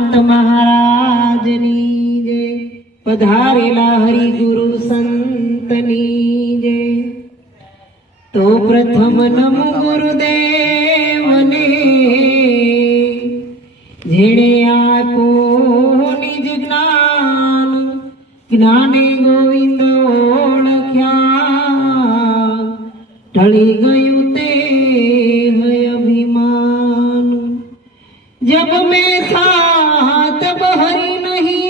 महाराजनी जय। पधारेला हरि गुरु संतनी जय। तो प्रथम नमो गुरुदेवने जेणे आपो निज ज्ञान ज्ञाने गोविंद ओळख्या ढળી ગયું તે હૈ અભિમાન। जब मैं था तब हरि नहीं,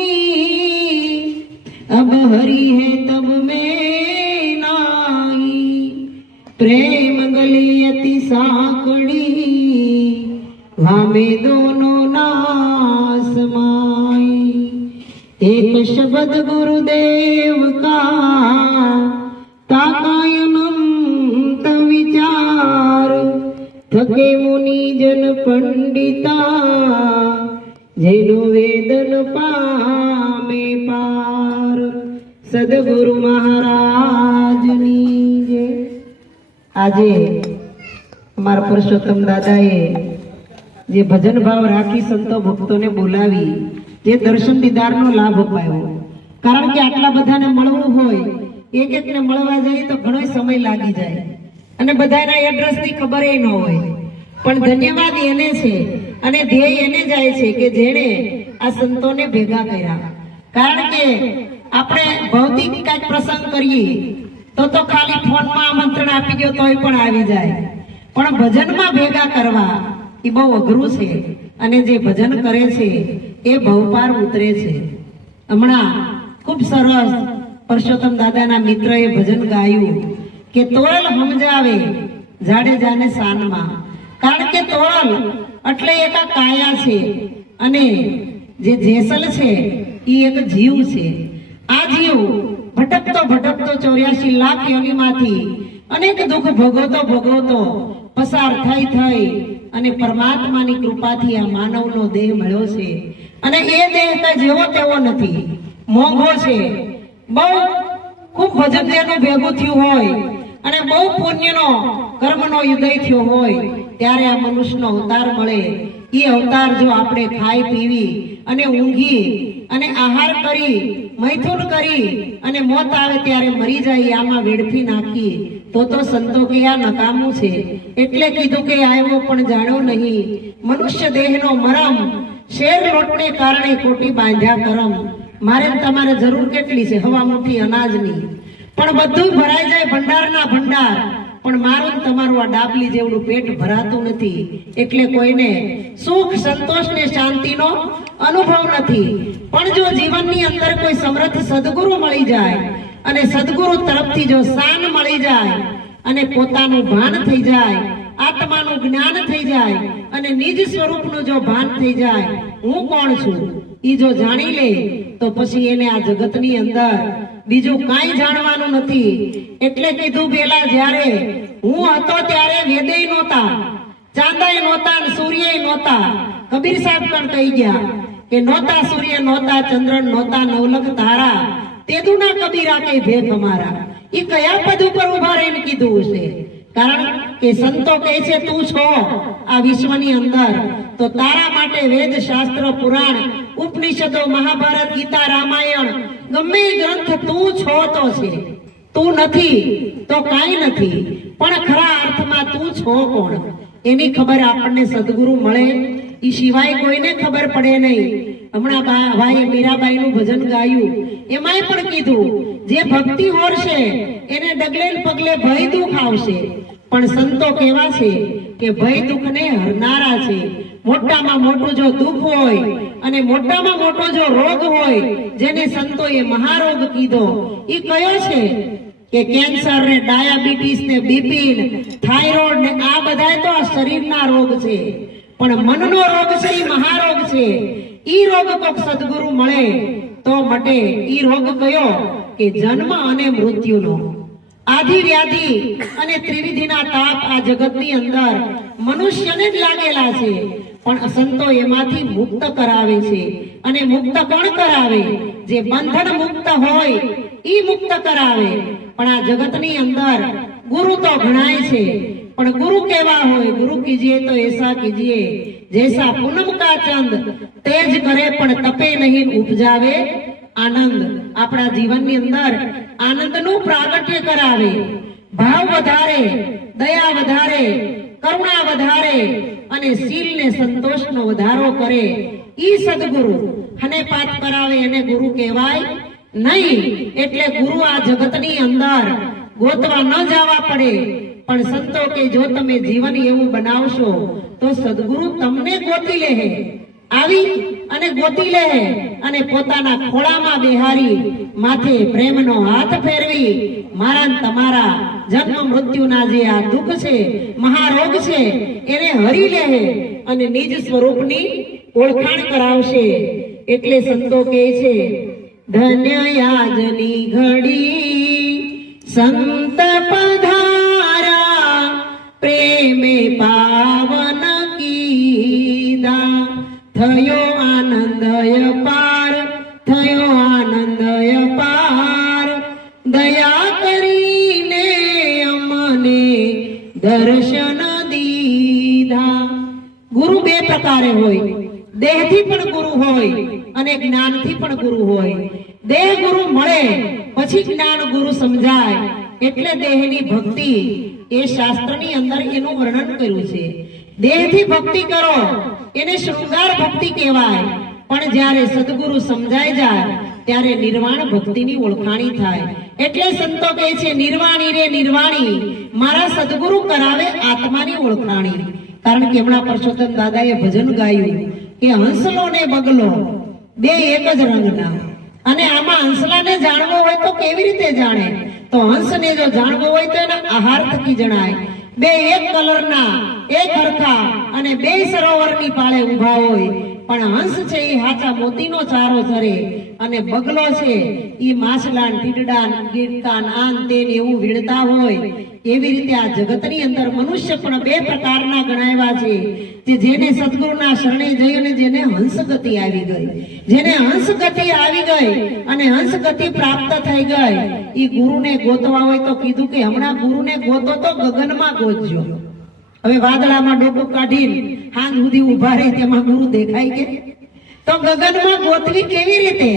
अब हरि है तब मैं नाही। प्रेम गली अति साकड़ी वामे दोनों नास माई। एक शब्द गुरुदेव का ताकायनंत विचार थके मुनि जन पंडिता જેનો વેદન પામે પાર। સદગુરુ મહારાજની જય। આજે અમારા પુરુષોત્તમ દાદાએ જે ભજન ભાવ રાખી સંતો ભક્તોને બોલાવી જે દર્શન દીદારનો લાભ અપાયો। કારણ કે આટલા બધાને મળવું હોય, એક એકને મળવા જાય તો ઘણો સમય લાગી જાય અને બધાના એડ્રેસની ખબર ન હોય, પણ ધન્યવાદ એને છે અને ધ્યેય એને જાય છે કે જેણે આ સંતોને ભેગા કર્યા। કારણ કે આપણે ભૌતિક કઈક પ્રસંગ કરીએ તો ખાલી ફોનમાં આમંત્રણ આપી દો તોય પણ આવી જાય, પણ ભજનમાં ભેગા કરવા એ બહુ અઘરું છે અને જે ભજન કરે છે એ ભવપાર ઉતરે છે। હમણાં ખૂબ સરસ પુરુષોત્તમ દાદાના મિત્રએ ભજન ગાયું કે તોરલ સમજાવે જાડેજાને શાનમાં। કારણ કે તોરલ એટલે એક કાયા છે અને જે જેસલ છે એ એક જીવ છે। આ જીવ ભટકતો ભટકતો 84 લાખ યોનિમાંથી અનેક દુઃખ ભોગવતો પસાર થઈ અને પરમાત્માની કૃપાથી આ માનવનો દેહ મળ્યો છે અને એ દેહ કઈ જેવો તેવો નથી, મોંઘો છે। બહુ ખૂબ ભજનનું ભેગું થયું હોય અને બહુ પુણ્યનો કર્મનો ઉદય થયો હોય ત્યારે આ મનુષ્યનો અવતાર મળે। એ અવતાર જો આપણે ખાઈ પીવી અને ઊંઘી અને આહાર કરી મૈથુન કરી અને મોત આવે ત્યારે મરી જાય આમાં વેડફી નાખી તો સંતો કે આ નકામું છે। એટલે કીધું કે આવ્યો પણ જાણ્યો નહીં મનુષ્ય દેહનો મરમ, શેર લોટને કારણે કોટી બાંધ્યા કરમ। મારે તમારે જરૂર કેટલી છે? હવા મુઠ્ઠી અનાજની, પણ બધું ભરાઈ જાય ભંડારના ભંડાર, પણ મારું તમારું આ ડાબલી જેવડું પેટ ભરાતું નથી। એટલે કોઈને સુખ સંતોષ ને શાંતિનો અનુભવ નથી। પણ જો જીવનની અંદર કોઈ સમર્થ સદગુરુ મળી જાય અને સદગુરુ તરફથી જો શાન મળી જાય અને પોતાનું ભાન થઈ જાય, આત્માનું જ્ઞાન થઈ જાય અને નિજ સ્વરૂપનું જો ભાન થઈ જાય, હું કોણ છું ઈ જો જાણી લે તો પછી એને આ જગતની અંદર બીજું કાંઈ જાણવાનું નથી। એટલે કીધું પેલા જ્યારે હું હતો ત્યારે વેદેય નહોતા, ચાંદાય નહોતા, સૂર્યય નહોતા। કબીર સાહેબ પણ કહી ગયા કે નહોતા સૂર્ય નહોતા ચંદ્ર નહોતા નવલખ તારા, તેદુના કબીરા કે ભેખ અમારા। ઈ કયા પદ ઉપર ઉભા રહીને કીધું છે? કારણ કે સંતો કહે છે તું છો આ વિશ્વની અંદર તો તારા માટે વેદ શાસ્ત્ર પુરાણ ઉપનિષદો મહાભારત ગીતા રામાયણ ગમે ગ્રંથ તું છો તો છે, તું નથી તો કાંઈ નથી। પણ ખરા અર્થમાં તું છો કોણ એની ખબર આપણને સદગુરુ મળે એ સિવાય કોઈને ખબર પડે નહીં। હમણાં ભાઈ મીરાબાઈનું ભજન ગાયું, એમાંય પણ કીધું જે ભક્તિ હોરશે એને ડગલે પગલે ભય દુઃખ આવશે, પણ સંતો કેવા છે કે ભય દુઃખને હરનારા છે। મોટામાં મોટું જો દુઃખ હોય અને મોટામાં મોટો જો રોગ હોય જેને સંતોએ મહારોગ કીધો એ કયો છે કે કેન્સર ને ડાયાબિટીસ ને બીપી થાઇરોઇડ ને આ બધા તો આ શરીરના રોગ છે, પણ મનનો રોગ છે એ મહારોગ છે। ઈ રોગ કોક સદગુરુ મળે તો મટે। ઈ રોગ કયો કે જન્મ અને મૃત્યુનો, આધિ વ્યાધિ અને ત્રિવિધિના તાપ આ જગતની અંદર મનુષ્યને જ લાગેલા છે, પણ સંતો એમાંથી મુક્ત કરાવે છે। અને મુક્ત કોણ કરાવે? જે બંધન મુક્ત હોય ઈ મુક્ત કરાવે। પણ આ જગતની અંદર ગુરુ તો ગણાય છે, પણ ગુરુ કેવા હોય? ગુરુ કીજીએ તો એસા કીજીએ जैसा पूनम का चंद तेज करे पण तपे नहीं उपजावे आनंद। આપણા જીવનની અંદર આનંદનું પ્રાગટ્ય કરાવે, ભાવ વધારે, દયા વધારે, કરુણા વધારે અને શીલ ને સંતોષનો વધારો કરે ઈ સદગુરુ હને પાઠ કરાવે એને ગુરુ કહેવાય નહીં। એટલે ગુરુ આ જગતની અંદર ગોતવા ન જવા પડે, પણ સંતો કે જો તમે જીવન એવું બનાવશો તો સદગુરુ તમને ગોતી લે, આવી અને ગોતી લે અને પોતાના ખોળામાં બેહારી માથે પ્રેમનો હાથ ફેરવી મારા ને તમારા જન્મ મૃત્યુના જે આ દુઃખ છે, મહારોગ છે એને હરી લે અને નિજ સ્વરૂપની ઓળખાણ કરાવશે। એટલે સંતો કહે છે ધન્ય યાજની ઘડી સંત પધારા પ્રેમે પાવન કીધા થયો આનંદય પાર, થયો આનંદય પાર દયા કરીને અમને દર્શન દીધા। ગુરુ બે પ્રકારે હોય, દેહથી પણ ગુરુ હોય અને જ્ઞાનથી પણ ગુરુ હોય। દેહ ગુરુ મળે પછી જ્ઞાન ગુરુ સમજાય, એટલે દેહની ભક્તિ એ શાસ્ત્રની અંદર એનું વર્ણન કર્યું છે। દેહથી ભક્તિ કરો એને શૃંગાર ભક્તિ કહેવાય, પણ જ્યારે સદગુરુ સમજાઈ જાય ત્યારે નિર્વાણ ભક્તિની ઓળખાણી થાય। એટલે સંતો કહે છે નિર્વાણી રે નિર્વાણી મારા સદગુરુ કરાવે આત્માની ઓળખાણી। કારણ કે હમણાં પરસોત્તમ દાદાએ ભજન ગાયું કે હંસલો ને બગલો બે એક જ રંગના, અને આમાં હંસલાને જાણવો હોય તો કેવી રીતે જાણે? તો હંસને જો જાણવો હોય તો એના આહાર થકી જણાય। બે એક કલરના, એક હરખા અને બે સરોવરની પાળે ઊભા હોય, પણ હંસ છે એ હાચા મોતીનો ચારો ચરે અને બગલો છે એ માછલા, ટીડડા, ગીરકા, આન તેન એવું વીણતા હોય। એવી રીતે આ જગતની અંદર મનુષ્ય પણ બે પ્રકારના ગણાવ્યા છે, કે જેને સદગુરુના શરણે જઈ અને જેને હંસગતિ આવી ગઈ, જેને હંસગતિ આવી ગઈ અને હંસગતિ પ્રાપ્ત થઈ ગઈ એ ગુરુને ગોતવા હોય તો કીધું કે હમણાં ગુરુને ગોતો તો ગગનમાં ગોતજો। હવે વાદળામાં ડોકું કાઢીને હાંજ સુધી ઉભા રહે તેમાં ગુરુ દેખાય કે? તો ગગનમાં ગોતવી કેવી રીતે?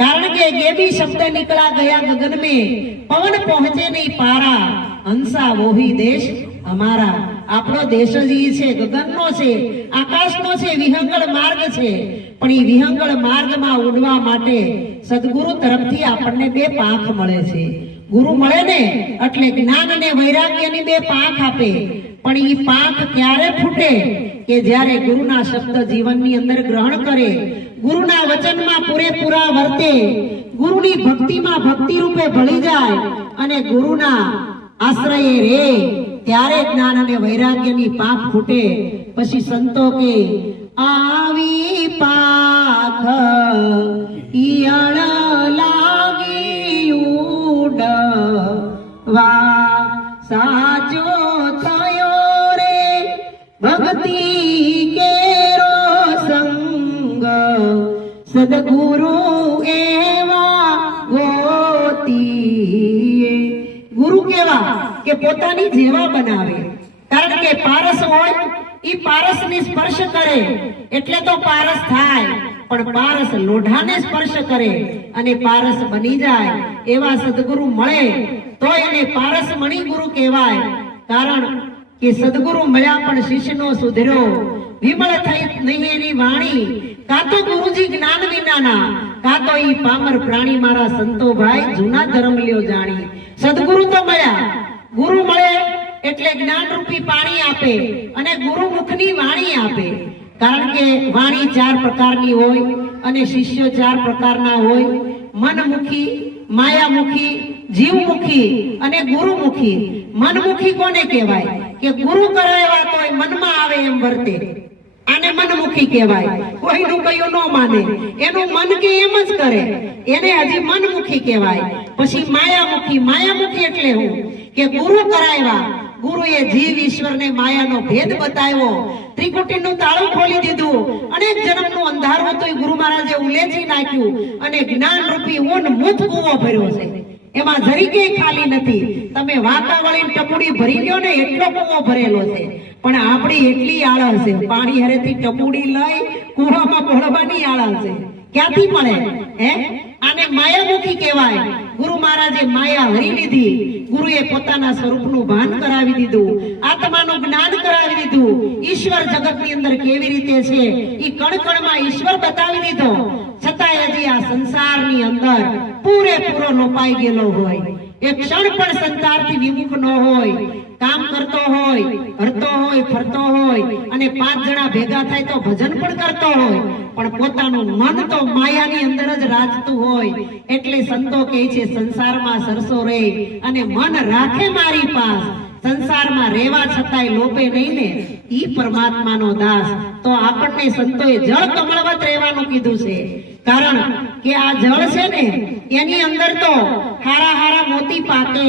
કારણ કે ગેબી શબ્દ નીકળા ગયા ગગન में પવન પહોંચે નહીં પારા, હંસા વોહી દેશ અમારા। આપણો દેશ જ છે, ગગનનો છે, આકાશનો છે, વિહંગળ માર્ગ છે, પણ એ વિહંગળ માર્ગમાં ઉડવા માટે સદગુરુ તરફથી આપણને બે પાંખ મળે છે। ગુરુ મળે ને એટલે જ્ઞાન અને વૈરાગ્યની બે પાંખ આપે, પણ એ પાંખ ક્યારે ફૂટે? કે જ્યારે ગુરુના શબ્દ જીવનની અંદર ગ્રહણ કરે, ગુરુના વચનમાં પૂરેપૂરા વર્તે, ગુરુની ભક્તિમાં ભક્તિ રૂપે ભળી જાય અને ગુરુના આશ્રયે રે, ત્યારે જ્ઞાન અને વૈરાગ્યની પાંખ ફૂટે। પછી સંતો કે આવી પાંખ ઈયળ લાગી ઉડવા સાચો થયો રે ભક્તિ કેરો સંગ સદગુરુ એવા ગોતીએ। ગુરુ કેવા? કે પોતાની જેવા બનાવે। કારણ કે પારસ હોય ઈ પારસને સ્પર્શ કરે એટલે તો પારસ થાય, પણ પારસ લોઢાને સ્પર્શ કરે અને પારસ બની જાય એવા સદગુરુ મળે તો એને પારસ મણી ગુરુ કહેવાય। કારણ કે સદગુરુ મળ્યા પણ શિષ્યનો સુધર્યો, વિમળ થઈ નહીં એની વાણી, કાં તો ગુરુજી જ્ઞાન વિનાના, કાં તો ઈ પામર પ્રાણી મારા સંતો ભાઈ જૂના ધર્મ લ્યો જાણી। સદગુરુ તો મળ્યા, ગુરુ મળે એટલે જ્ઞાન રૂપી પાણી આપે અને ગુરુ મુખની વાણી આપે। કારણ કે વાણી ચાર પ્રકારની હોય અને શિષ્યો ચાર પ્રકારના હોય, મનમુખી, માયામુખી, જીવમુખી અને ગુરુમુખી। મનમુખી કોને કહેવાય? કે ગુરુ કરાવ્યા તોય મનમાં આવે એમ વર્તે, આને મનમુખી કહેવાય। કોઈનું કયું ન માને, એનું મન કે એમ જ કરે, એને હજી મનમુખી કહેવાય। પછી માયામુખી, માયામુખી એટલે હું કે ગુરુ કરાવ્યા, ગુરુએ જીવ ઈશ્વરને માયાનો ભેદ બતાવ્યો, ત્રિકુટીનું તાળું ખોલી દીધું, અનેક જન્મનું અંધારું હતું ગુરુ મહારાજે ઉલેચી નાખ્યું અને જ્ઞાન રૂપી ઊંડ મુથ કૂવો ભર્યો છે, એમાં જરીકે ખાલી નથી। તમે વાંકા વળીને ટપુડી ભરી લ્યો ને એટલો કૂવો ભરેલો છે, પણ આપણી એટલી આળસ છે, પાણી હરેથી ટપુડી લઈ કુવામાં ભળવાની આળસ છે. ક્યાંથી મળે? આને માયામુખી કહેવાય. ગુરુ મહારાજે માયા હરી લીધી. ગુરુએ પોતાના સ્વરૂપનું ભાન કરાવી દીધું, આત્માનું જ્ઞાન કરાવી દીધું. ઈશ્વર જગતની અંદર કેવી રીતે છે એ કણકણમાં ઈશ્વર બતાવી દીધો. છતાંય હજી આ સંસારની અંદર પૂરેપૂરો લોપાઈ ગયેલો હોય, એક ક્ષણ પણ સંસારથી વિમુખ ન હોય, કામ કરતો હોય, હરતો હોય, ફરતો હોય, અને 5 જણા ભેગા થાય તો ભજન પણ કરતો હોય, પણ પોતાનું મન તો માયાની અંદર જ રાજતું હોય. એટલે સંતો કહે છે, સંસારમાં સરસો રહે અને મન રાખે મારી પાસ. સંસારમાં રહેવા છતાંય લોભે નહીં ને, ઈ પરમાત્માનો દાસ. તો આપણને સંતોએ જળ કમળવત રહેવાનું કીધું છે. કારણ કે આ જળ છે ને, એની અંદર તો હારા હારા મોતી પાકે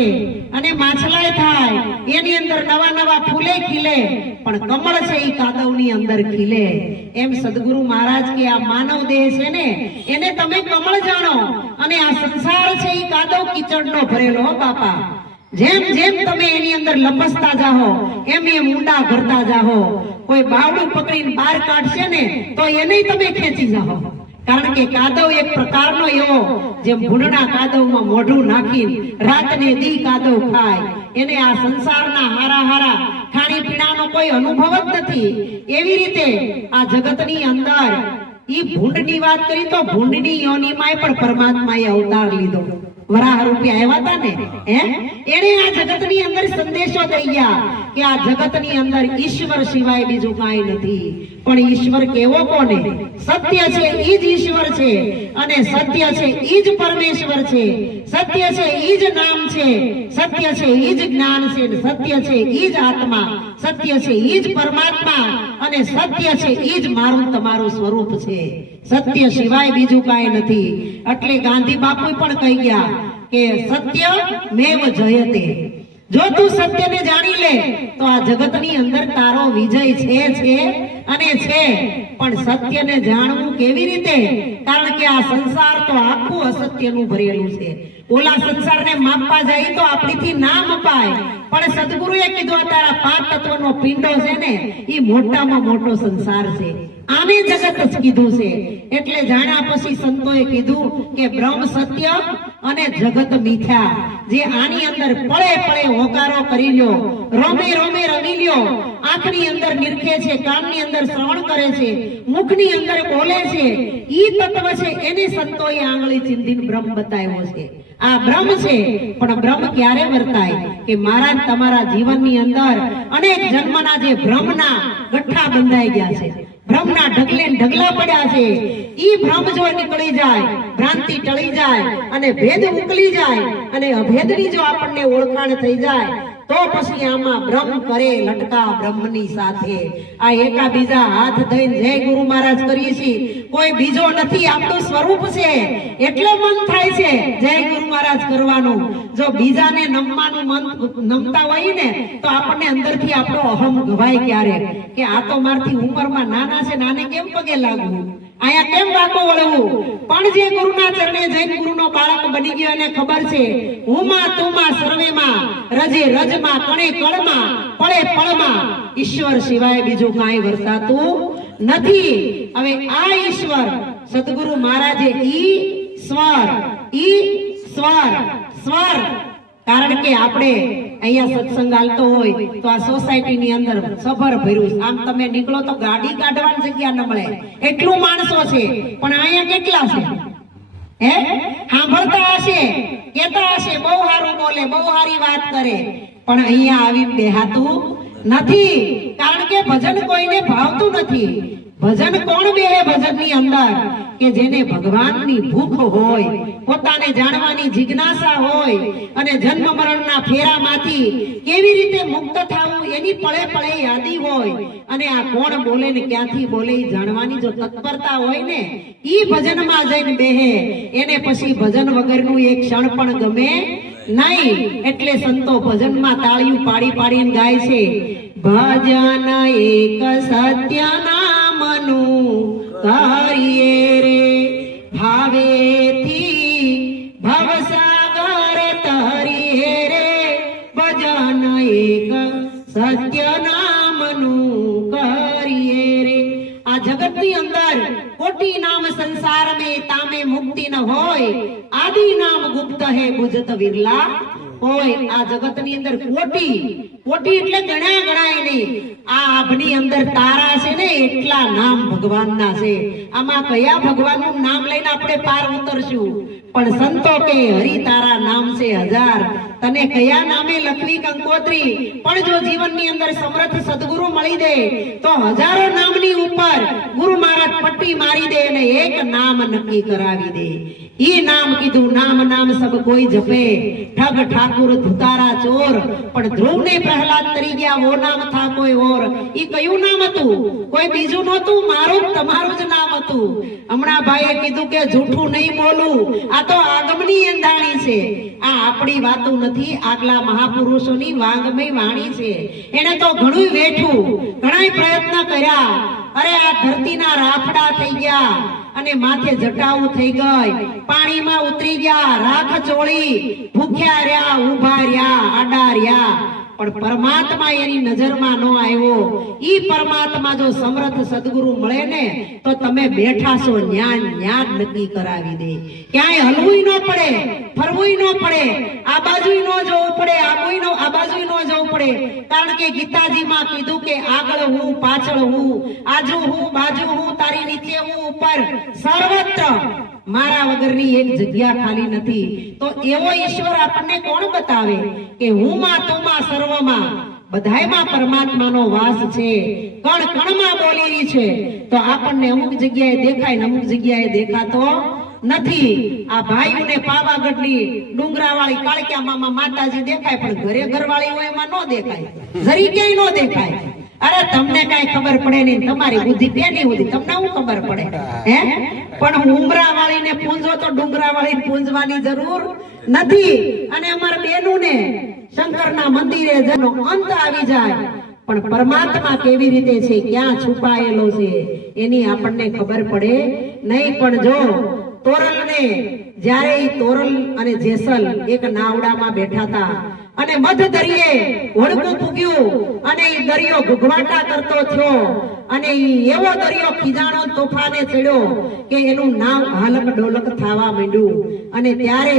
અને માછલાય થાય, એની અંદર નવા નવા ફૂલે ખીલે, પણ કમળ છે એ કાદવની અંદર ખીલે. એમ સદગુરુ મહારાજ કે આ માનવ દેહ છે ને, એને તમે કમળ જાણો, અને આ સંસાર છે એ કાદવ કીચડનો ભરેલો બાપા. જેમ જેમ તમે એની અંદર લપસતા જાઓ, એમ એમ ઊંડા ભરતા જાઓ. કોઈ બાવડું પકડીને બહાર કાઢશે ને તો એને તમે ખેંચી જાઓ. કારણ કે કાદવ એક પ્રકારનો એવો, જેમ ભૂંડના કાદવમાં મોઢું નાખીને રાતને દી કાદવ ખાય, એને આ સંસારના હારા હારા ખાણી પીણાનો કોઈ અનુભવ જ નથી. એવી રીતે આ જગતની અંદર ઈ ભૂંડની વાત કરી તો ભૂંડની યોનિમાં પણ પરમાત્માએ અવતાર લીધો. વરાહ રૂપે આવ્યા હતા ને, એને આ જગતની અંદર સંદેશો દઈ ગયા કે આ જગતની અંદર ઈશ્વર સિવાય બીજું કાંઈ નથી. પણ ઈશ્વર કેવો કોને? સત્ય છે ઈ જ ઈશ્વર છે, અને સત્ય છે ઈ જ પરમેશ્વર છે. સત્ય છે ઈ જ નામ છે, સત્ય છે ઈ જ જ્ઞાન છે, સત્ય છે ઈ જ આત્મા, સત્ય છે ઈ જ પરમાત્મા, અને સત્ય છે ઈ જ મારું તમારું સ્વરૂપ છે. સત્ય સિવાય બીજું કાંઈ નથી. એટલે ગાંધી બાપુ પણ કહી ગયા કે સત્ય મેવ જયતે. જો તું સત્યને જાણી લે તો આ જગતની અંદર તારો વિજય છે અને છે. પણ સત્યને જાણવું કેવી રીતે? કારણ કે આ સંસાર તો આખું અસત્યનું ભરેલું છે. ઓલા સંસારને માપવા જાય તો આપણીથી ના મપાય, પણ સદગુરુએ કીધું તારા 5 તત્વનો પિંડો છે ને, એ મોટામાં મોટો સંસાર છે. આને જગત જ કીધું છે. એટલે જાણ્યા પછી સંતોએ કીધું કે બ્રહ્મ સત્ય અને જગત મિથ્યા. જે આની અંદર પળે પળે હોકારો કરી લ્યો, રોમે રોમે રમી લ્યો, આંખની અંદર નિરખે છે, કાનની અંદર શ્રવણ કરે છે, મુખની અંદર બોલે છે, ઈ તત્વ છે એને સંતોએ આંગળી ચીંધીને બ્રહ્મ બતાવ્યો છે. આ બ્રહ્મ છે. પણ બ્રહ્મ ક્યારે વર્તાય? કે મહારાજ તમારા જીવનની અંદર અનેક જન્મના જે ભ્રમના ગઠ્ઠા બંધાઈ ગયા છે, ભ્રમના ઢગલે ઢગલા પડ્યા છે, ઈ ભ્રમ જો નીકળી જાય, ભ્રાંતિ ટળી જાય, અને ભેદ ઉકલી જાય, અને અભેદની જો આપણને ઓળખાણ થઈ જાય, તો પછી આમાં બ્રહ્મ કરે લટકા બ્રહ્મની સાથે. આ એકા બીજા હાથ ધઈને જય ગુરુ મહારાજ કરીએ છીએ, કોઈ બીજો નથી, આપણું સ્વરૂપ છે. એટલે મન થાય છે જય ગુરુ મહારાજ કરવાનું. જો બીજાને નમવાનું મન નમતા હોય ને તો આપણને અંદરથી આપણો અહમ ગવાય ક્યારે, કે આ તો મારથી ઉંમરમાં નાના છે, નાને કેમ પગે લાગવું, આયા કેમ વાકો વળવું. પણ જે ગુરુના ચરણે જઈને ગુરુનો બાળક બની ગયો એને ખબર છે, હુંમાં તુંમાં સર્વેમાં, રજે રજમાં, કણે કળમાં, પળે પળમાં ઈશ્વર સિવાય બીજું કાંઈ વર્તાતું નથી. હવે આ ઈશ્વર સદગુરુ મહારાજે ઈ સ્વર કારણ કે આપણે અહીંયા સત્સંગ હાલતો હોય તો આ સોસાયટીની અંદર સભર ભર્યું. આમ તમે નીકળો તો ગાડી કાઢવાની જગ્યા ન મળે, એટલું માણસો છે. પણ અહીંયા કેટલા છે? સાંભળતા હશે, કેતા હશે, બહુ સારું બોલે, બહુ સારી વાત કરે, પણ અહીંયા આવી બેહાતું નથી. કારણ કે ભજન કોઈને ભાવતું નથી. ભજન કોણ બેહે ભજનની અંદર? કે જેને ભગવાનની ભૂખ હોય, પોતાને જાણવાની જિજ્ઞાસા હોય, અને જન્મ મરણના ફેરામાંથી કેવી રીતે મુક્ત થવું એની પળે પળે યાદી હોય, અને આ કોણ બોલે ને ક્યાંથી બોલે એ જાણવાની જો તત્પરતા હોય ને, ઈ ભજનમાં જઈને બેહે. એને પછી ભજન વગરનું એક ક્ષણ પણ ગમે નહીં. એટલે સંતો ભજનમાં તાળીઓ પાડી પાડીને ગાય છે, ભજન એક સત્ય નામનું કરીએ રે, ભાવેથી ભવસાગર તરીએ રે, ભજન એક સત્ય નામનું संसार में तामे मुक्ति न होय आदि नाम गुप्त है बुझत विरला होय आ जगत ની અંદર કોટી કોટી એટલે ગણા ગણાય નહીં આ આભની અંદર તારા છે ને એટલા નામ ભગવાનના છે આમાં કયા ભગવાનનું નામ લઈને આપણે પાર ઉતરશું પણ સંતો કે હરિ તારા નામ છે હજાર તને કયા નામે લખવી કંકોત્રી પણ જો જીવનની અંદર સમર્થ સદગુરુ મળી દે તો હજારો નામની ઉપર ગુરુ મહારાજ પટ્ટી મારી દે અને એક નામ નક્કી કરાવી દે ઈ નામ કીધું નામ નામ સબ કોઈ જપે ઠગ ઠાकुर ધુતારા ચોર પણ ધ્રુવ ને પ્રહલાદ તરી ગયા વો નામ થા કોઈ ઓર ઈ કયું નામ હતું કોઈ બીજું નહોતું મારું તમારું જ નામ હતું હમણાં ભાઈએ કીધું કે જૂઠું નહીં બોલું આ તો આગમની અંધાણી છે આ આપણી વાતો નથી આગલા મહાપુરુષોની વાંગમય વાણી છે એને તો ઘણું વેઠું ઘણાય પ્રયત્ન કર્યા અરે આ ધરતીના રાફડા થઈ ગયા અને માથે જટાવું થઈ ગઈ પાણીમાં ઉતરી ગયા રાખ ચોળી ભૂખ્યા રહ્યા ઊભા રહ્યા આડા રહ્યા પણ પરમાત્મા એની નજરમાં ન આવ્યો ઈ પરમાત્મા જો સમર્થ સદગુરુ મળે ને તો તમે બેઠા છો ન્યાન ન્યાન નક્કી કરાવી દે ક્યાંય હલવું ન પડે ફરવું ન પડે આ બાજુ ન જવું પડે આ બાજુ ન જવું પડે કારણ કે ગીતાજીમાં કીધું કે આગળ હું પાછળ હું આજુ હું બાજુ હું તારી નીચે હું ઉપર સર્વત્ર મારા વગરની એક જગ્યા ખાલી નથી તો એવો ઈશ્વર આપણને કોણ બતાવે કે હું માં તું માં સર્વમાં બધાયમાં પરમાત્માનો વાસ છે કણ કણમાં બોલેલી છે તો આપણને અમુક જગ્યાએ દેખાય ને અમુક જગ્યાએ દેખાતો નથી આ ભાઈઓને પાવાગઢની ડુંગરાવાળી કાળિયા મામા માતાજી દેખાય પણ ઘરે ઘરવાળી હોય એમાં ન દેખાય જરી ક્યાંય ન દેખાય અરે તમને કઈ ખબર પડે નહીં તમારી બુદ્ધિ પેલી બુદ્ધિ તમને શું ખબર પડે હે પણ ઉમરા વાળીને પૂંજો તો ડુંગરા વાળી પૂંજવાની જરૂર નથી અને અમારા બેનું ને શંકરના મંદિરે જેનો અંત આવી જાય પણ પરમાત્મા કેવી રીતે છે ક્યાં છુપાયેલો છે એની આપણને ખબર પડે નહીં પણ જો તોરલ ને જ્યારે તોરલ અને જેસલ એક નાવડામાં બેઠા હતા અને મધ દરિયે વળગું પૂગ્યું અને એ દરિયો ઘૂઘવાટા કરતો થયો અને એવો દરિયો ખીજાણો તોફાને ચડ્યો કે એનું નામ હાલક ડોલક થવા માંડ્યું અને ત્યારે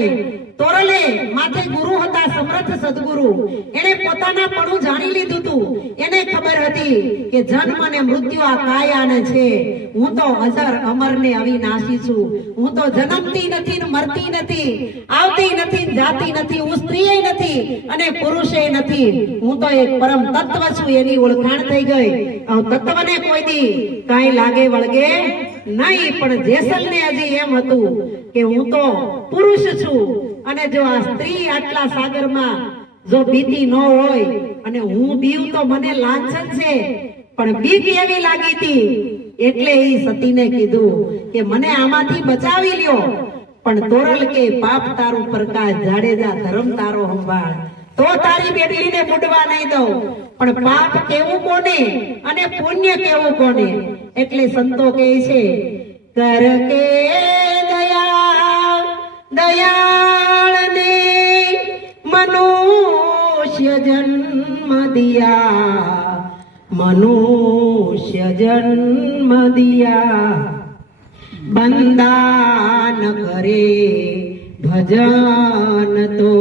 તોરલે માથે ગુરુ હતા સમર્થ સદગુરુ એને પોતાના પણ જાણી લીધું હતું એને ખબર હતી કે જન્મ અને મૃત્યુ આ કાયાને છે હું તો અજર અમર ને અવિનાશી છું હું તો જન્મતી નથી ને મરતી નથી આવતી નથી જાતી નથી હું સ્ત્રીએ નથી અને પુરુષે નથી હું તો એક પરમ તત્વ છું એની ઓળખાણ થઈ ગઈ આ તત્વને કોઈ દી કાઈ લાગે વળગે નહીં પણ જેસલને હજી એમ હતું કે હું તો પુરુષ છું અને જો આ સ્ત્રી આટલા સાગરમાં જો બીતી ન હોય અને હું બીવ તો મને લાંછન છે પણ બીક એવી લાગી હતી એટલે એ સતીને કીધું કે મને આમાંથી બચાવી લ્યો પણ તોરલ કે પાપ તારું પ્રકાશ જાડેજા ધર્મ તારો સંભાળ તો તારી બેટલીને બુડવા નહીં દઉં પણ પાપ કેવું કોને અને પુણ્ય કેવું કોને એટલે સંતો કહે છે કર કે દયા दयाल ने मनुष्य जन्म दिया मनुष्य जन्म दिया बंदा न करे भजन तो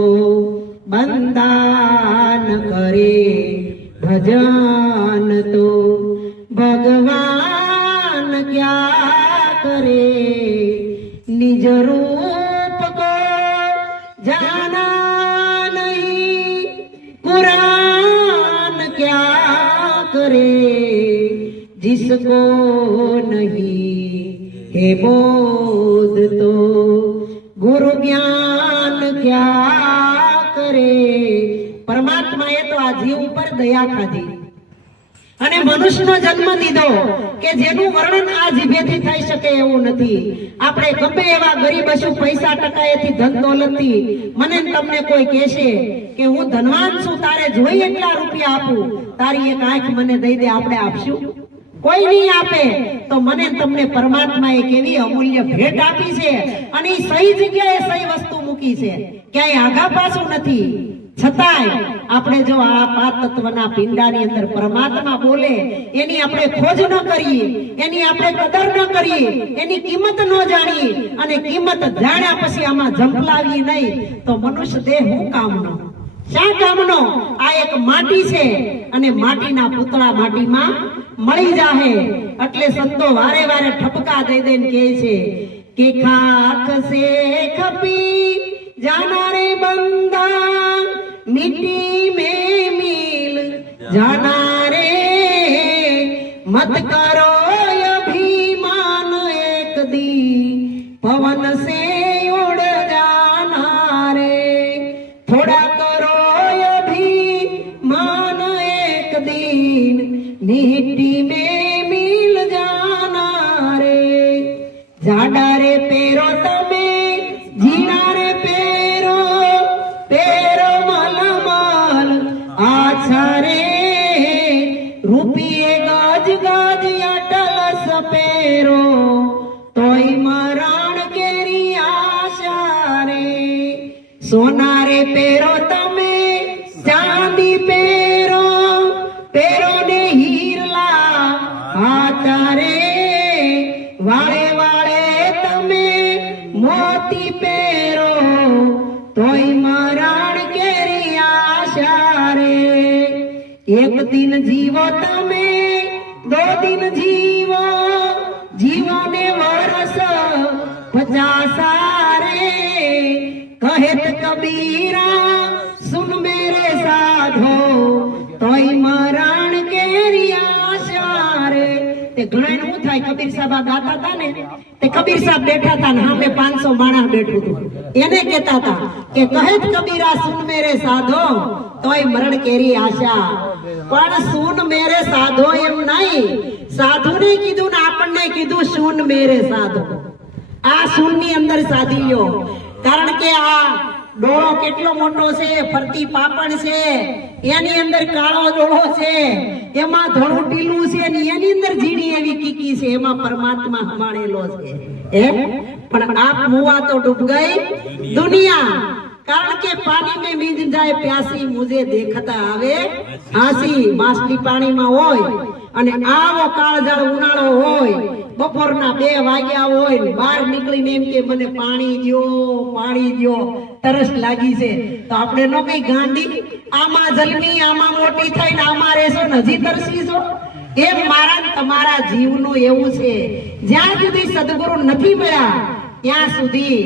बंदा न करे भजन तो भगवान क्या करे निज रूप को जाना नहीं कुरान क्या करे जिसको नहीं है बोध तो गुरु ज्ञान क्या करे परमात्मा ये तो आ जीव पर दया खाधी અને મનુષ્યનો જન્મ દીધો કે જેનું વર્ણન આ જીભેથી થઈ શકે એવું નથી આપણે ગમે એવા ગરીબ હશું પૈસા ટકાએથી ધન દોલતથી મને તમને કોઈ કહેશે કે હું ધનવાન છું તારે જોઈ એટલા રૂપિયા આપું તારી એક આંખ મને દઈ દે આપણે આપશું કોઈ નહીં આપે તો મને તમને પરમાત્માએ કેવી અમૂલ્ય ભેટ આપી છે અને સહી જગ્યાએ સહી વસ્તુ મૂકી છે ક્યાંય આગા પાછું નથી છતાંય આપણે જો આ પાંચ તત્વના પિંડાની અંદર પરમાત્મા બોલે એની આપણે ખોજ ન કરીએ, એની આપણે કદર ન કરીએ, એની કિંમત ન જાણીએ અને કિંમત જાણ્યા પછી આમાં ઝંપલાવીએ નહીં તો મનુષ્ય દેહ હું કામનો, શા કામનો? આ એક માટી છે અને માટીના પૂતળા માટીમાં મળી જાહે. એટલે સંતો વારે વારે ઠપકા દઈ દઈને કહે છે કે ખાક સે ખપી જાના રે બંદા मिट्टी में मिल जाना रे, मत करो अभिमान एक दी पवन से उड़ जाना रे, थोड़ा करो अभिमान एक दिन मिट्टी में मिल जाना रे, जाडा रे पेरो तमे जीना रे पेरो पेरो रे, રૂપિયે ગાજ ગાજ અટલ સપેરો તોય મરણ કેરી આશા રે, સોના રે પેરો તમે ચાંદી પેરો પેરો ને હીરલા હાથા રે, વાળે વાળે તમે મોતી પેરો તોય મરણ કેરી આશા રે, एक दिन जीवो तमे दो दिन जीवो जीवो ने वर्ष 50 रे, कहेत कबीरा सुन मेरे साधो तोय मरण केरी आशा रे. તે ઘણા નું થાય કબીર સાહેબ ગાતા હતા ને તે કબીર સાહેબ બેઠા હતા ને સામે 500 માણસ બેઠું હતું, એને કહેતા હતા કે કહેત કબીરા સુન મેરે સાધો તોય મરણ કેરી આશા, પણ સુન મેરે સાધો એમ નહીં, સાધુને કીધું ને આપણને કીધું સુન મેરે સાધો. આ સુન ની અંદર સાધી લ્યો, કારણ કે આ ડોળો કેટલો મોટો છે, ફરતી પાપણ છે, એની અંદર કાળો ડોળો છે, એમાં ધોળું ટીલું છે ને એની અંદર ઝીણી એવી કીકી છે, એમાં પરમાત્મા હમાણેલો છે. પણ આપ મુવા તો ડૂબ ગઈ દુનિયા, કારણ કે પાણી में मीज जाए प्यासी मुझे देखता आवे हासी. माછલી પાણીમાં હોય અને આવો કાળઝાળ ઉનાળો હોય, બપોરના 2 વાગ્યા હોય, બહાર નીકળીને એમ કે મને પાણી દ્યો, તરસ લાગી છે, તો આપણે નો કઈ ગાંડી આમાં જન્મી આમાં મોટી થઈને આમાં રહેશો ને હજી તરસીશો. એમ મારા તમારા જીવનું એવું છે, જ્યાં સુધી સદગુરુ નથી મળ્યા ત્યાં સુધી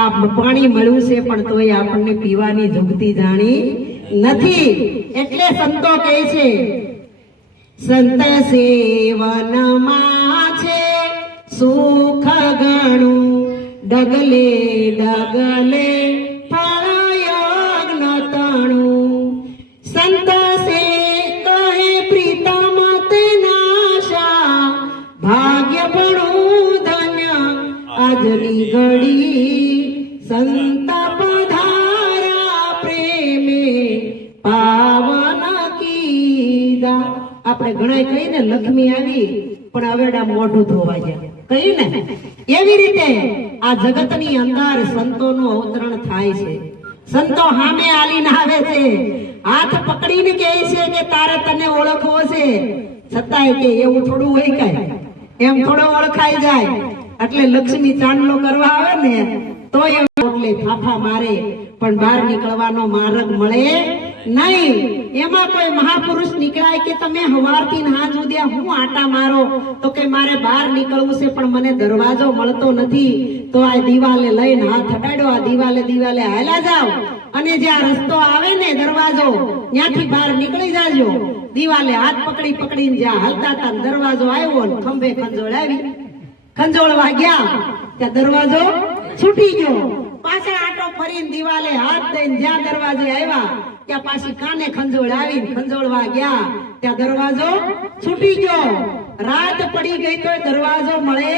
આ પાણી મળ્યું છે પણ તોય આપણને પીવાની જુગતી જાણી નથી. એટલે સંતો કહે છે સંત સેવનમાં છે સુખ ઘણું, ડગલે ડગલે ફળયજ્ઞ તણું, સંત સે કહે પ્રીતમ તેનાશા, ભાગ્ય ભણું ધન્ય આજની ઘડી, સંત પધારા પ્રેમે પાવન કીધા. આપણે ઘણા કહીને લક્ષ્મી આવી પણ હવેડા મોઢું ધોવા ગયા કહી ને, એવી રીતે આ જગતની અંદર સંતોનું અવતરણ થાય છે. સંતો સામે આલીને આવે છે, હાથ પકડીને કહે છે કે તારે તને ઓળખવો છે, છતાંય કે એવું થોડું હોય કાય, એમ થોડો ઓળખાઈ જાય. એટલે લક્ષ્મી ચાંદલો કરવા આવે ને તો એટલે ફાફા મારે પણ બહાર નીકળવાનો માર્ગ મળે નહીં. એમાં કોઈ મહાપુરુષ નીકળાય કે તમે હવારથી હાંજ સુધી હું આટા મારો, તો કે મારે બહાર નીકળવું છે પણ મને દરવાજો મળતો નથી, તો આ દિવાલે લઈને હાથ હટાડ્યો, આ દિવાલે હાલ્યા જાવ અને જે આ રસ્તો આવે ને દરવાજો ત્યાંથી બહાર નીકળી જાજો. દિવાલે હાથ પકડીને જ્યાં હાલતા હતા દરવાજો આવ્યો ને ખંભે ખંજોળ આવી, ખંજોળ વાગ્યા ત્યાં દરવાજો છૂટી ગયો. પાછા આટો ફરીને દિવાલે હાથ દઈને જ્યાં દરવાજે આવ્યા ત્યાં પાછી કાને ખંજોળ આવી, ખંજોળવા ગયા ત્યાં દરવાજો છૂટી ગયો. રાત પડી ગઈ તો દરવાજો મળે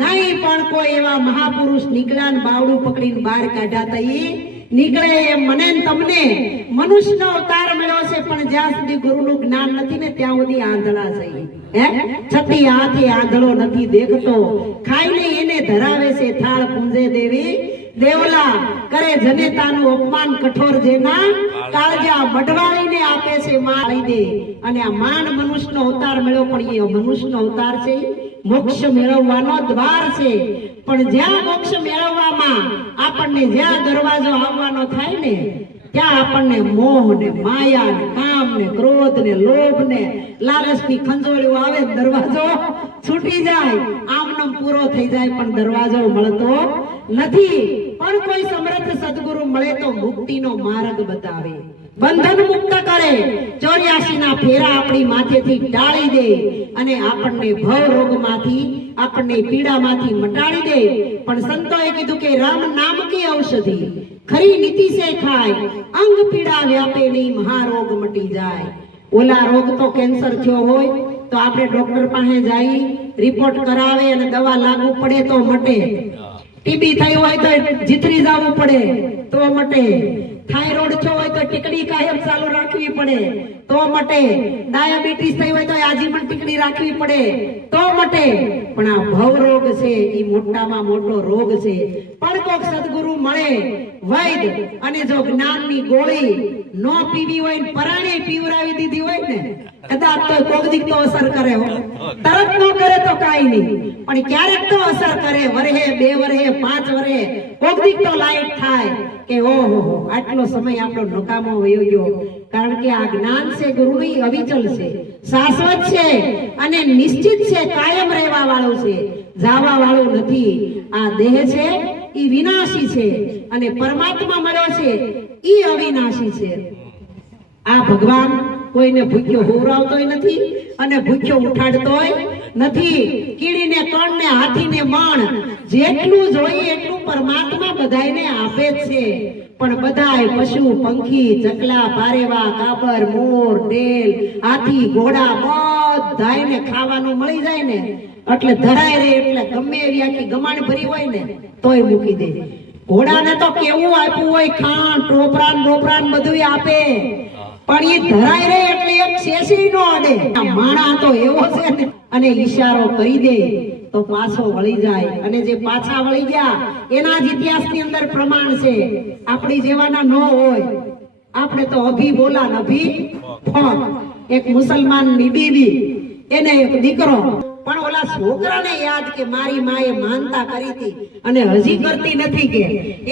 નહીં, પણ કોઈ એવા મહાપુરુષ નીકળ્યા ને બાવડું પકડીને બહાર કાઢ્યા તા નીકળે. એમ મને તમને મનુષ્યનો અવતાર મળ્યો છે પણ જ્યાં સુધી ગુરુનું જ્ઞાન નથી ને ત્યાં સુધી આંધળા છે. છતી હાથે આંધળો નથી દેખતો, ખાઈને એને ધરાવે છે થાળ પૂંજે દેવી દેવલા કરે જનેતાનું અપમાન કઠોર જેના કાળજા મઢવાળીને આપે છે માળી દે. અને આ માન મનુષ્યનો અવતાર મળ્યો, પણ એ મનુષ્યનો અવતાર છે મોક્ષ મેળવવાનો દ્વાર છે. પણ જ્યાં મોક્ષ મેળવવામાં આપણને જ્યાં દરવાજો આવવાનો થાય ને ત્યાં આપણને મોહ ને માયા ને કામ ને ક્રોધ ને લોભ ને લાલચની ખંજોળીઓ આવે, દરવાજો છૂટી જાય, આમનો પૂરો થઈ જાય, પણ દરવાજો મળતો નથી. પણ કોઈ સમર્થ સદગુરુ મળે તો મુક્તિનો માર્ગ બતાવે, બંધન મુક્ત કરે, 84 ના ફેરા આપણી માથેથી ટાળી દે અને આપણને ભવ રોગમાંથી, આપણને પીડામાંથી મટાડી દે. પણ સંતોએ કીધું કે રામ નામ કી ઔષધિ ખરી નીતિ સે ખાય, અંગ પીડા વ્યાપે નહીં મહારોગ મટી જાય. ઓલા રોગ તો કેન્સર થયો હોય તો આપણે ડોક્ટર પાસે જઈ રિપોર્ટ કરાવે અને દવા લાગુ પડે તો મટે. ટીબી થયું હોય તો જીતરી જવું પડે તો મટે. થાઇરોઇડ થયો હોય તો ટીકડી કાયમ ચાલુ રાખવી પડે તો મટે. ડાયાબિટીસ થઈ હોય તો આજીવન ટીકડી રાખવી પડે તો મટે. પણ આ ભવ રોગ છે એ મોટામાં મોટો રોગ છે. પણ કોક સદગુરુ મળે વૈદ અને જો જ્ઞાનની ગોળી નો પીવી હોય ને પરાણે પીવરાવી દીધી હોય ને કદાચ તો કોક દીક તો અસર કરે, તરત નો કરે તો કાઈ નહીં, પણ ક્યારેક તો અસર કરે. વરહે 2 વરહે 5 વરહે કોક દીક તો લાઈટ થાય કે ઓહો આટલો સમય આપણો નકામો વયો ગયો. કારણ કે આ જ્ઞાન છે ગુરુની અવિચલ છે, શાશ્વત છે અને નિશ્ચિત છે, કાયમ રહેવા વાળું છે, જાવા વાળું નથી. આ દેહ છે ઈ વિનાશી છે અને પરમાત્મા મળ્યો છે ઈ અવિનાશી છે. આ ભગવાન કોઈને ભૂખ્યો હોવરાવતોય નથી અને ભૂખ્યો ઉઠાડતોય નથી. કીડીને કણ ને હાથીને મણ જેટલું જોઈએ એટલું પરમાત્મા બધાયને આપે જ છે. પણ બધાય પશુ પંખી ચકલા પારેવા કાબર મોર ઢેલ હાથી ઘોડા બધાયને ખાવાનું મળી જાય ને એટલે ધરાય રે, એટલે ગમે એવી આખી ગમાણ ભરી હોય ને તોય મૂકી દે. ઘોડાને તો કેવું આપ્યું હોય, ખાંડ ટોપરાન બોપરાન બધું આપે, પણ એ ધરાય રે એટલે એક શેષી નો અડે. માણા તો એવો છે ને, અને ઈશારો કરી દે તો પાછો વળી જાય. અને જે પાછા વળી ગયા એના જ ઇતિહાસની અંદર પ્રમાણ છે. આપણી જેવાના ન હોય, આપણે તો અભી બોલા ને અભી ફોન. એક મુસલમાનની બીબી, એને એક દીકરો, પણ ઓલા છોકરાને યાદ કે મારી માએ માનતા કરી હતી અને હજી કરતી નથી, કે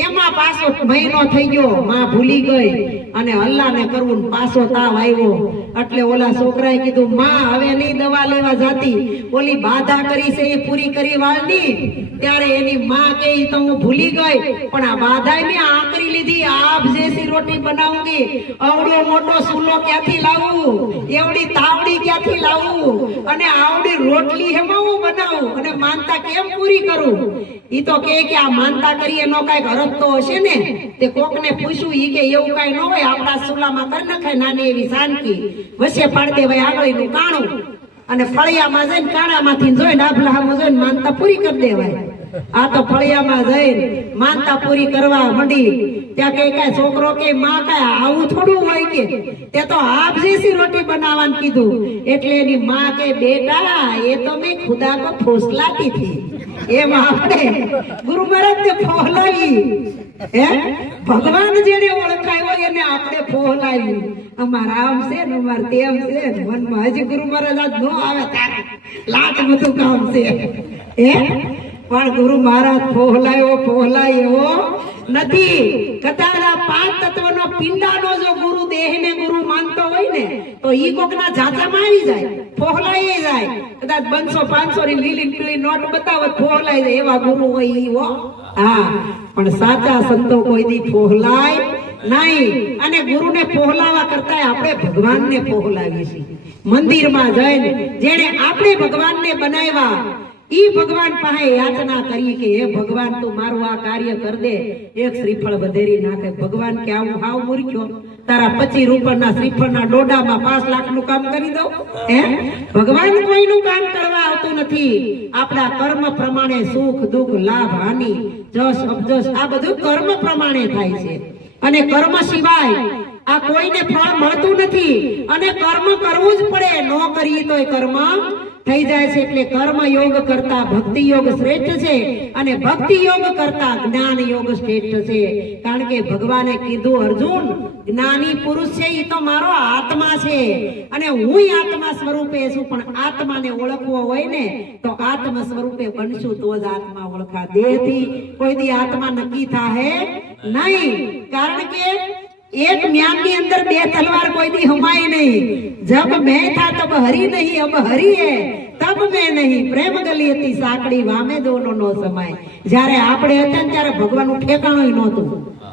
એમાં પાછો મહિનો થઈ ગયો, માં ભૂલી ગઈ અને અલ્લાહને કરવું પાછો તાવ આવ્યો. એટલે ઓલા છોકરાએ કીધું માં હવે નહીં દવા લેવા જાતી, ઓલી બાધા કરી છે એ પૂરી કરી વાળની. ત્યારે એની માં કે તો હું ભૂલી ગઈ, પણ આ બાધાએ મેં આકરી લીધી, આપ જેસી રોટી બનાવુંગી, આવડો મોટો સૂલો ક્યાંથી લાવું, એવડી તાવડી ક્યાંથી લાવું, અને આવડી રોટલી હેમાં હું બનાવું, અને માનતા કેમ પૂરી કરું. ઈ તો કે આ માનતા કરી એનો કઈક અર્થ તો હશે ને. તે કોકને પૂછ્યું, ઈ કે એવું કઈ ન હોય, આપણા સુલામાં કરી નખાય નાની એવી સાનકી, વચ્ચે પાડી દેવાય આગળનું કાણું, અને ફળિયામાં જઈને કાણામાંથી જોઈને ડાભલામાં જોઈને માનતા પૂરી કરી દેવાય. આ તો ફળિયામાં જઈને માનતા પૂરી કરવા મંડી. ત્યાં કઈ કઈ છોકરો કે માં કઈ આવું થોડું હોય, કે તે તો આપ જેસી રોટી બનાવવાનું કીધું. એટલે એની માં કે બેટા એ તો મેં ખુદા કો ફોસલાતી થી, એમ આપણે ગુરુ મહારાજ ને ફોહલાવી. હે ભગવાન જેને ઓળખાયો એને આપણે ફોહલાવી. અમારા આમ છે ને અમારે તેમ છે, મનમાં હજી ગુરુ મહારાજ આજ નો આવે તારે લાટ બધું કામ છે. હે પણ ગુરુ મહારાજ ફોહલાય એવો નથી. કદાચ આ 5 તત્વનો પિંડાનો જો ગુરુ દેહને ગુરુ માનતો હોય ને તો ઈ કોકના જાજામાં આવી જાય, ફોહલાઈ જાય. કદાચ 200-500 ની લીલી પીળી નોટ બતાવો ફોહલાઈ જાય, એવા ગુરુ હોય ઈ હો. હા, પણ સાચા સંતો કોઈ દી ફોહલાય નહીં. અને ગુરુને ફોહલાવા કરતા આપણે ભગવાનને ફોહલાવીએ છીએ. મંદિરમાં જઈને જેને આપણે ભગવાનને બનાવ્યા ઈ ભગવાન પાસે યાચના કરી કે હે ભગવાન તું મારું આ કાર્ય કર દે, એક શ્રીફળ વધેરી નાખે. ભગવાન કે આવું હાવ મૂર્ખ્યો, તારા 25 રૂપિયાના શ્રીફળના ડોડામાં 5 લાખનું કામ કરી દઉં. હે ભગવાન કોઈનું કામ કરવા આવતું નથી. આપણા કર્મ પ્રમાણે સુખ દુઃખ લાભ હાનિ જશ અપજશ આ બધું કર્મ પ્રમાણે થાય છે. અને કર્મ સિવાય આ કોઈને ફળ મળતું નથી. અને કર્મ કરવું જ પડે, ન કરીએ તો કર્મ થઈ જાય છે. એટલે કર્મ યોગ કરતા ભક્તિ યોગ શ્રેષ્ઠ છે અને ભક્તિ યોગ કરતા જ્ઞાન યોગ શ્રેષ્ઠ છે. કારણ કે ભગવાને કીધું, અર્જુન જ્ઞાની પુરુષ છે એ તો મારો આત્મા છે અને હું આત્મા સ્વરૂપે છું, પણ આત્માને ઓળખવો હોય ને તો આત્મ સ્વરૂપે બનશું તો જ આત્મા ઓળખા. દેહથી કોઈ દી આત્મા નક્કી થાય નહીં. કારણ કે एक म्यान की अंदर बे तलवार कोई दी हमाई नहीं. जब मैं था तब हरि नहीं, अब हरि है तब मैं नहीं. प्रेम गली હતી સાંકડી વામે દોનો નો સમાય. જ્યારે આપણે હતા ને ત્યારે ભગવાનનું ઠેકાણું નહોતું.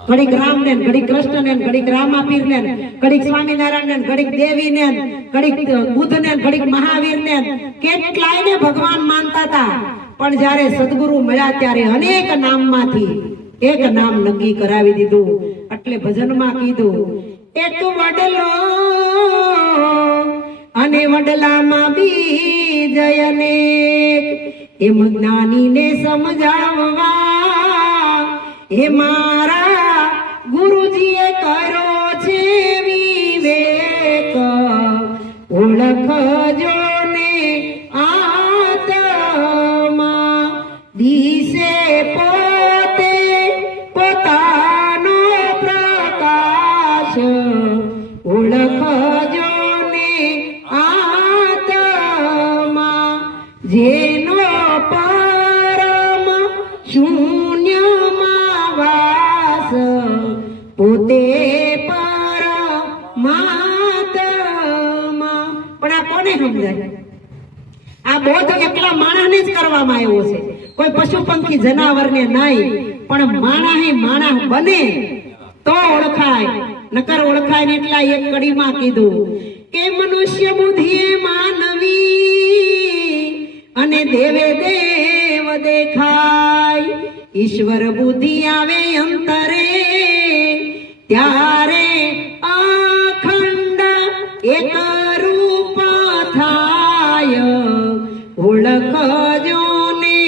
ઘડીક રામ ને, ઘડીક કૃષ્ણ ને, ઘડીક રામાપીર ને, ઘડીક સ્વામિનારાયણ ને, ઘડીક દેવી ને, ઘડીક બુદ્ધ ને, ઘડીક મહાવીર ને, કેટલાય ને ભગવાન માનતા હતા. પણ જ્યારે સદગુરુ મળ્યા ત્યારે અનેક નામમાંથી એક નામ નક્કી કરાવી દીધું. એટલે ભજનમાં કીધું, એક વડલો અને વડલામાં બીજ અનેક, એમ જ્ઞાનીને સમજાવવા હે મારા ગુરુજીએ કર્યો છે વિવેક. ઓળખજો ને આત્મા દિશે ઓળખજો ને આત્મા જેનો પરમ શૂન્યમાં વાસ, પોતે પરમાત્મા. પણ આ કોને સમજાય? આ બોધ એકલા માણસને જ કરવામાં આવ્યો છે, કોઈ પશુ પંખી જનાવરને નહીં. પણ માણસ બને તો ઓળખાય, નકર ઓળખાય ને. એટલા એક કડીમાં કીધું કે મનુષ્ય બુદ્ધિએ માનવી અને દેવે દેવ દેખાય. ઈશ્વર બુદ્ધિ આવે અંતરે ત્યારે અખંડ એક રૂપ થાય. ઓળખજો ને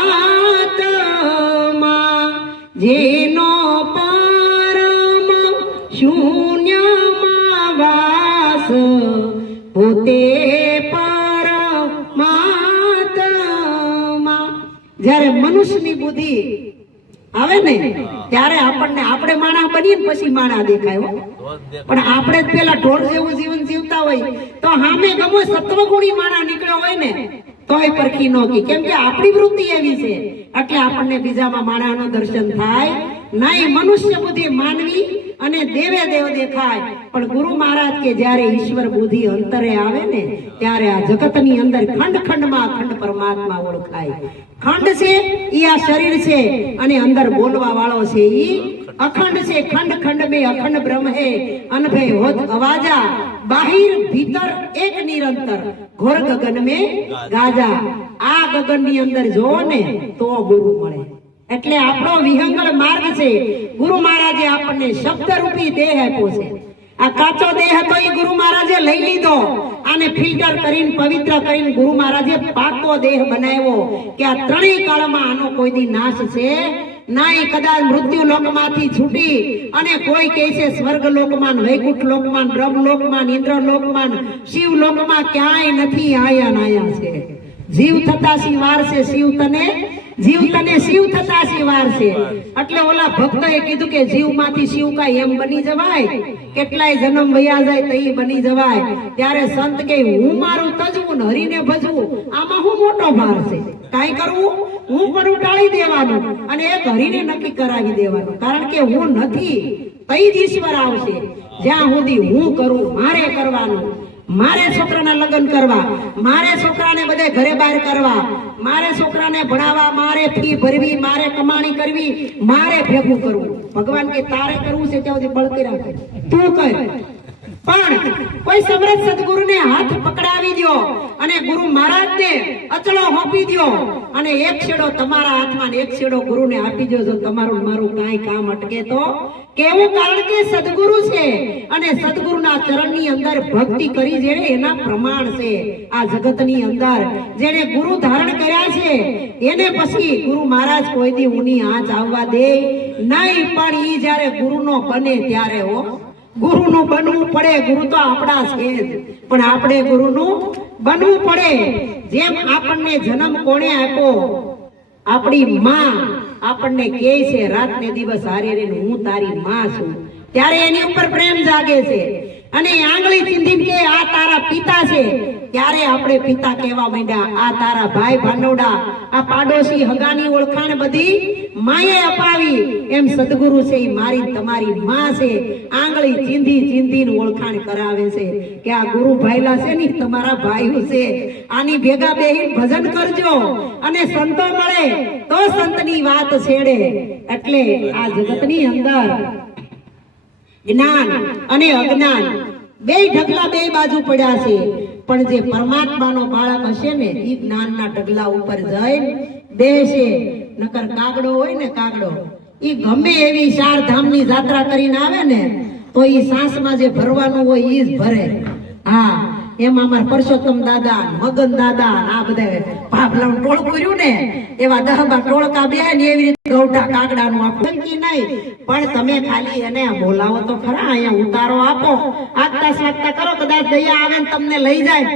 આત્મા જેનો શૂન્યમાં વાસ, પોતે પરમાત્મા. જ્યારે મનુષ્યની બુદ્ધિ આવે ને ત્યારે આપણે માણસ બનીએ પછી માણસ દેખાય. પણ આપણે જ પેલા ઢોર જેવું જીવન જીવતા હોય તો સામે ગમો સત્વગુણી માણસ નીકળ્યો હોય ને તોય પરખી નો કી. કેમ કે આપણી વૃત્તિ એવી છે એટલે આપણને બીજામાં માણસનું દર્શન થાય નહીં. મનુષ્ય બુદ્ધિ માનવી અને દેવે દેવ દેખાય. પણ ગુરુ મહારાજ કે જ્યારે ઈશ્વર બુદ્ધિ અંતરે આવે ને ત્યારે આ જગતની અંદર ખંડ ખંડમાં અખંડ પરમાત્મા ઓળખાય. ખંડ છે ઈ આ શરીર છે અને અંદર બોલવા વાળો છે ઈ અખંડ છે. ખંડ ખંડ में અખંડ બ્રહ્મ હે અનભય હોત અવાજા, બાહિર ભીતર એક નિરંતર ઘોર ગગન में ગાજા. આ ગગન ની અંદર જોવો ને તો ગુરુ મળે. એટલે આપણો વિહંગળ માર્ગ છે. ગુરુ મહારાજે આપણને શબ્દ રૂપી દેહ આપ્યો છે. આ કાચો દેહ હતો એ ગુરુ મહારાજે લઈ લીધો. આને ફિલ્ટર કરીને પવિત્ર કરીને ગુરુ મહારાજે પાકો દેહ બનાવ્યો કે આ ત્રણેય કાળમાં આનો કોઈ દી નાશ છે નહીં. કદાચ મૃત્યુ લોકમાંથી છૂટી અને કોઈ કહે છે સ્વર્ગ લોકમાં, વૈકુંઠ લોકમાં, બ્રહ્મ લોકમાં, ઇન્દ્ર લોકમાં, શિવ લોકમાં ક્યાંય નથી. આયા નાયા છે. જીવ થતા શી વાર છે, શિવ તને શિવ થતા શી વાર છે. એટલે ઓલા ભક્તોએ કીધું કે જીવમાંથી શિવ કાંઈ એમ બની જવાય? કેટલાય જન્મ વયા જાય તો ઈ બની જવાય. ત્યારે સંત કે હું મારું તજવું ને હરીને ભજવું, આમાં હું મોટો ભાર છે. કાંઈ કરવું, હું પણ ઉટાળી દેવાનું અને એક હરીને નક્કી કરાવી દેવાનું. કારણ કે હું નથી તઈ જ ઈશ્વર આવશે. જ્યાં સુધી હું કરું, મારે કરવાનું. મારે છોકરાના લગ્ન કરવા, મારે છોકરાને બધે ઘરે બહાર કરવા, મારે છોકરાને ભણાવવા, મારે ફી ભરવી, મારે કમાણી કરવી, મારે ભેગું કરવું. ભગવાન કે તારે કરવું છે ત્યાં સુધી બળતી રાખે, તું કર. પણ કોઈ સમર્થ સદગુરુને હાથ પકડાવી દો અને ગુરુ મહારાજને અચળો હોપી દો અને એક છેડો તમારા હાથમાં ને એક છેડો ગુરુને આપી દો. જો તમારું મારું કાંઈ કામ અટકે તો કેવું? કારણ કે સદગુરુ છે અને સદગુરુના ચરણની અંદર ભક્તિ કરી જેને એના પ્રમાણ છે. આ જગતની અંદર જેને ગુરુ ધારણ કર્યા છે એને પછી ગુરુ મહારાજ કોઈ દી ઊની આંચ આવવા દે નહીં. પણ ઈ જયારે ગુરુનો બને ત્યારે ગુરુનું બનવું પડે. ગુરુ તો આપણા છે જ, પણ આપણે ગુરુનું બનવું પડે. જેમ આપણને જન્મ કોણે આપ્યો? આપણી માં આપણને કહે છે રાત ને દિવસ હારે રહીને હું તારી માં છું, ત્યારે એની ઉપર પ્રેમ જાગે છે. અને આંગળી ચીંધીને કે આ તારા પિતા છે, ત્યારે આપણે પિતા કહેવા માંડ્યા. આ તારા ભાઈ ભાંડોડા, આ પાડોશી હગાની ઓળખાણ બધી માએ અપાવી. એમ સદગુરુ છે એ મારી તમારી માં છે. આંગળી ચીંધી ચીંધીને ઓળખાણ કરાવે છે કે આ ગુરુ ભાઈલા છે ને તમારા ભાઈઓ છે. આની ભેગા બેહીને ભજન કરજો અને સંતો મળે તો સંતની વાત છેડે. એટલે આ જગતની અંદર જ્ઞાન અને અજ્ઞાન બે ઢગલા બે બાજુ પડ્યા છે, પણ જે પરમાત્માનો બાળક હશે ને એ જ્ઞાનના ઢગલા ઉપર જઈને બેસે. નકર કાગડો હોય ને, કાગડો એ ગમે એવી 4 ધામની યાત્રા કરીને આવે ને તો એ સાસમાં જે ભરવાનું હોય એ જ ભરે. હા, એમાં અમારા પરસોત્તમ દાદા, મગન દાદા, આ બધા ભાભલાનું ટોળું કર્યું ને એવા 10-12 ટોળકા બે ને એવી રીતે ગૌઠા કાગડાનું આખું નક્કી નહીં. પણ તમે ખાલી એને બોલાવો તો ખરા, અહીંયા ઉતારો આપો, આગતા સ્વાગતા કરો, કદાચ દયા આવે ને તમને લઈ જાય.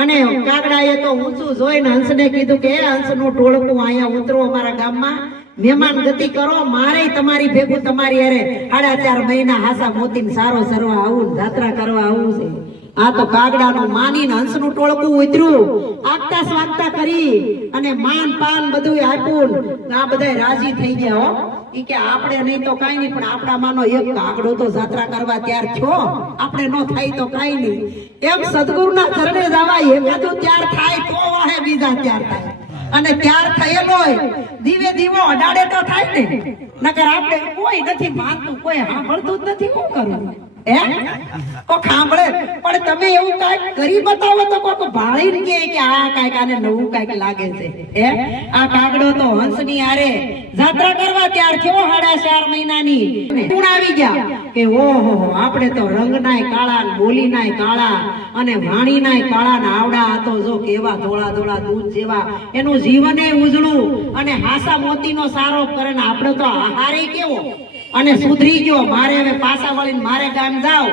અને કાગડાએ તો ઊંચું જોઈને હંસને કીધું કે હંસનું ટોળકું અહીંયા ઉતરો અમારા ગામમાં, મહેમાન ગતિ કરો, મારે તમારી ભેગું તમારી અરે 4.5 મહિના હાસા મોતીને સારો સરવા આવું, જાત્રા કરવા આવું છે. આ તો કાગડાનું માનીને હંસનું ટોળકું ઉતર્યું, આગતા સ્વાગતા કરી અને માન પાન બધું આપ્યું. આ બધા રાજી થઈ ગયા. હો, ઈ કે આપણે નહીં તો કાઈ નહીં, પણ આપણા માનો એક કાગડો તો જાત્રા કરવા તૈયાર થયો, આપણે નો થાય તો કાઈ નહીં. એમ સદગુરુના ચરણે જવા એકાદું તૈયાર થાય તો વાહે બીજા તૈયાર થાય. અને ત્યાર થયેલો દીવે દીવો અડાડે તો થાય ને. નકર આપણે કોઈ નથી માનતું, કોઈ સાંભળતું જ નથી. શું કરવું? કોક સાંભળે પણ તમે એવું કાંઈક કરી બતાવો તો કોક ભાળીને કે આ કાંઈક આને નવું કાંઈક લાગે છે. આ કાગડો તો હંસની હારે જાત્રા કરવા ત્યાર થયો 4.5 મહિનાની. ગુણ આવી ગયા કે ઓહો, આપણે તો રંગનાય કાળા, બોલીનાય કાળા અને વાણીનાય કાળા ને આવડા. આ તો જો કેવા ધોળા ધોળા દૂધ જેવા, એનું જીવને ઉજળું અને હાસા મોતીનો સારો કરે ને આપણે તો આહારે કેવો અને સુધરી ગયો. મારે હવે પાછા વળીને મારે ગામ જાવ